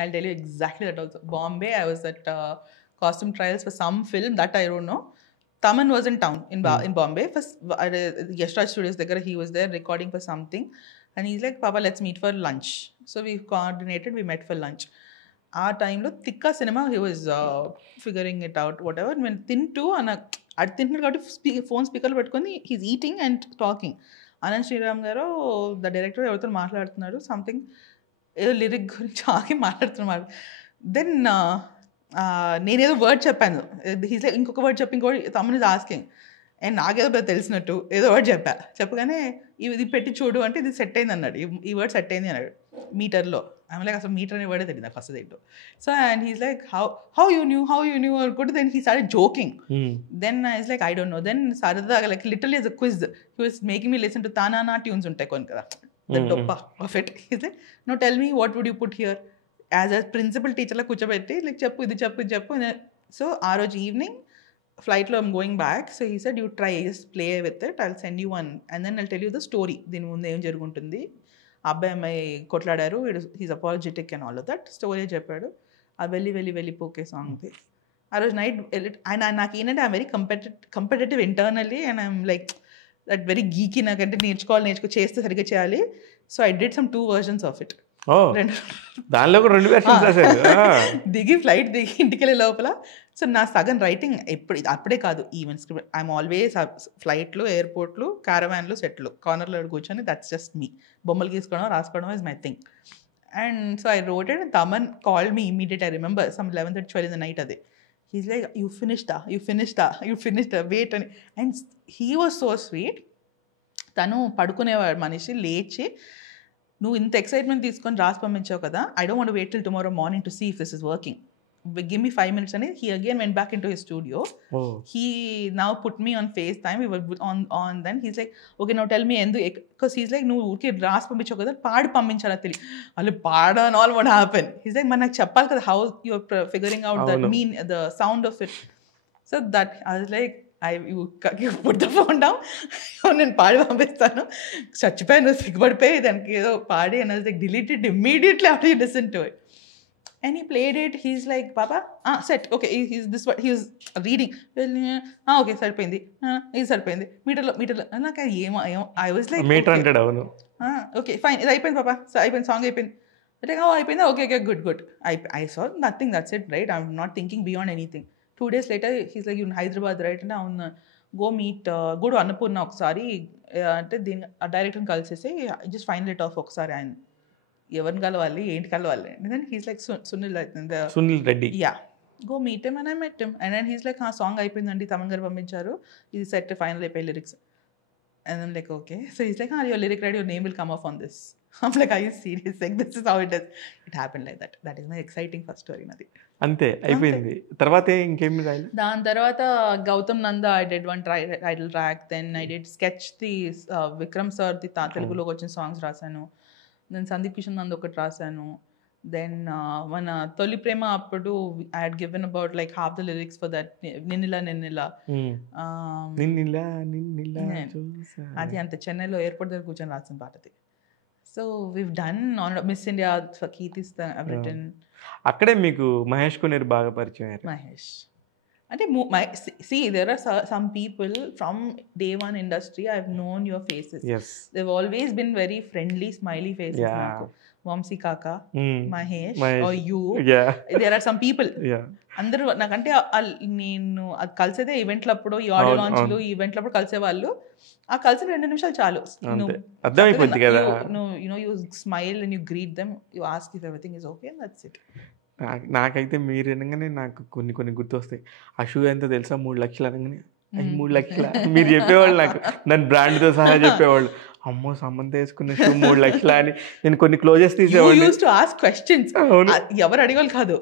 I'll tell you exactly that also. Bombay, I was at costume trials for some film that I don't know. Taman was in town in Bombay. First, Yashraj Studios, he was there recording for something. And he's like, Papa, let's meet for lunch. So we coordinated, we met for lunch. ఆ టైంలో Thikka cinema he was figuring it out whatever నేను తింటూ అది తింటున్నాడు కాబట్టి phone స్పీకర్లో పెట్టుకొని he's eating and talking. Ananth Sriram గారు ద డైరెక్టర్ ఎవరితో మాట్లాడుతున్నారు సంథింగ్ ఏదో లిరిక్ గురించి ఆగి మాట్లాడుతున్నారు. దెన్ నేనేదో వర్డ్ చెప్పాను, హీస్ లైక్ ఇంకొక వర్డ్ చెప్పి ఇంకోటి తమ్ముని ఇస్ ఆస్కింగ్ అండ్ నాకేదో తెలిసినట్టు ఏదో వర్డ్ చెప్పగానే ఇది పెట్టి చూడు అంటే ఇది సెట్ అయింది అన్నాడు, ఈ వర్డ్ సెట్ అయింది అన్నాడు మీటర్లో. ఐమ్ లైక్ అసలు మీటర్ అనే వర్డే తెలియదు నాకు ఫస్ట్ ఏంటో. So and he's like how you knew అనుకుంటే then he started joking. Then I is like I don't know. Then సరదాగా like literally is a quiz, he was making me listen to తానా tunes ఉంటాయి కొన్ని కదా, the doppa of it. He's like, no, tell me, what would you put here? As a principal teacher la kuchobetti like cheppu idi cheppu. So aa roju evening flight lo I'm going back, so he said you try, just play with it, I'll send you one and then I'll tell you the story. Deen munde em jaruguntundi, abbayi ammayi kotladaru, he's apologetic and all of that story cheppadu. A velli poke song thi aa roju night. And నాకు ఏంటంటే I'm very competitive internally and I'm like that very geeky, నాకంటే నేర్చుకో చేస్తే సరిగ్గా చేయాలి. So I did some 2 versions of it. దానిలో కూడా 2 versions దిగి ఫ్లైట్ దిగి ఇంటికి వెళ్ళే లోపల సో నా సగం రైటింగ్ అప్పుడే కాదు, ఈవెన్ స్క్రిప్ట్ ఐఎమ్ ఆల్వేస్ ఫ్లైట్లు, ఎయిర్పోర్ట్లు, క్యారవాన్లు, సెట్లు, కార్నర్లో కూర్చొని దట్స్ జస్ట్ మీ. బొమ్మలు గీసుకోవడం రాసుకోవడం is my thing. And so I wrote it. Thaman called me immediate. I remember some 11:30-12 in the night అదే. He's like, you finished, wait. And he was so sweet. తను పడుకునేవాడు మనిషి, లేచి నువ్వు ఇంత ఎక్సైట్మెంట్ తీసుకొని రాసి పంపించావు కదా, I don't want to wait till tomorrow morning to see if this is working, give me 5 minutes. And he again went back into his studio. He now put me on FaceTime. We were on then he's like, okay, now tell me endu, because he's like, నువ్వు ఊరికే రాసి పంపించావు కదా, పాడి పంపించాలా తెలియదు. వాళ్ళు పాడా and all what happened. He's like, మనకు చెప్పాలి కదా how you're figuring out the mean, the sound of it. So that I was like, you put the phone down. నేను పాడి పంపిస్తాను, చచ్చిపోయాను, సిగ్గుపడిపోయి దానికి ఏదో పాడి. And I was like, delete it immediately after you listen to it. And he played it. He's like, Papa, set. Okay, he's this what he was reading. Okay, sarpoindi. He sarpoindi. Meter. Like I was like, meter hunted avunu. Okay, fine. It ayipindi, Papa. So ayipindi song ayipindi. Like, oh, ayipindi. Okay, good. I saw nothing. That's it, right? I'm not thinking beyond anything. 2 days later, he's like, you in Hyderabad, right? And now go meet, go to Annapurna okkasari. Ante din director kalsesi just find it off okkasari. And ఎవరిని కలవాలి, ఏంటి కలవాలి. And then he's like, Sunil Reddy. Yeah, go meet him. And I met him. And then he's like, song అయిపోయిందండి, తమన్ గారు పంపించారు, ఇది set final అయిపోయి lyrics. And then like, okay. So he's like, your lyric ready, your name will come off on this. I'm like, are you serious? Like, this is how it does. It happened like that. That is my exciting first story, Nadi. అంతే అయిపోయింది. తర్వాత ఇంకేమి రాయాలి? దాని తర్వాత Gautam Nanda I did one title track. Then I did sketch the Vikram sir the తెలుగులోకి వచ్చిన songs రాశాను. దెన్ సందీప్ కిషన్ నందు ఒకటి రాశాను. దెన్ మన తొలి ప్రేమ అప్పుడు I had given about like half the lyrics for that Ninnila అది అంత చెన్నైలో ఎయిర్పోర్ట్ దగ్గర కూర్చొని రాసిన పాటది. So we've done on Miss India for Keerthi's written. అక్కడే మీకు మహేష్ కొనేరు బాగా పరిచయం అయ్యారు. మహేష్ అంటే see there are some people from day one industry I've known your faces. Yes, they've always been very friendly, smiley faces. Naku Vamsi kaka, Mahesh or you. There are some people. అందరూ నాకంటే నేను అది కలిసేదే ఈవెంట్లప్పుడు, ఈ audio లాంచ్లు ఈవెంట్లప్పుడు కలిసే వాళ్ళు. ఆ కలిసి 2 నిమిషాలు చాలు. అర్థమైపోద్ది కదా. You smile and you greet them, you ask if everything is okay, and that's it. నాకైతే మీరు అనగానే నాకు కొన్ని గుర్తొస్తాయి. ఆ షూ ఎంత తెలుసా, 3 లక్షలు అనగానే 3 లక్షల మీరు చెప్పేవాళ్ళు, నాకు నన్ను బ్రాండ్తో సహా చెప్పేవాళ్ళు. అమ్మో సమంత వేసుకున్న షూ 3 లక్షల అని నేను కొన్ని క్లోజెస్ తీసేవాళ్ళు. ఎవరు అడిగేవాళ్ళు కాదు.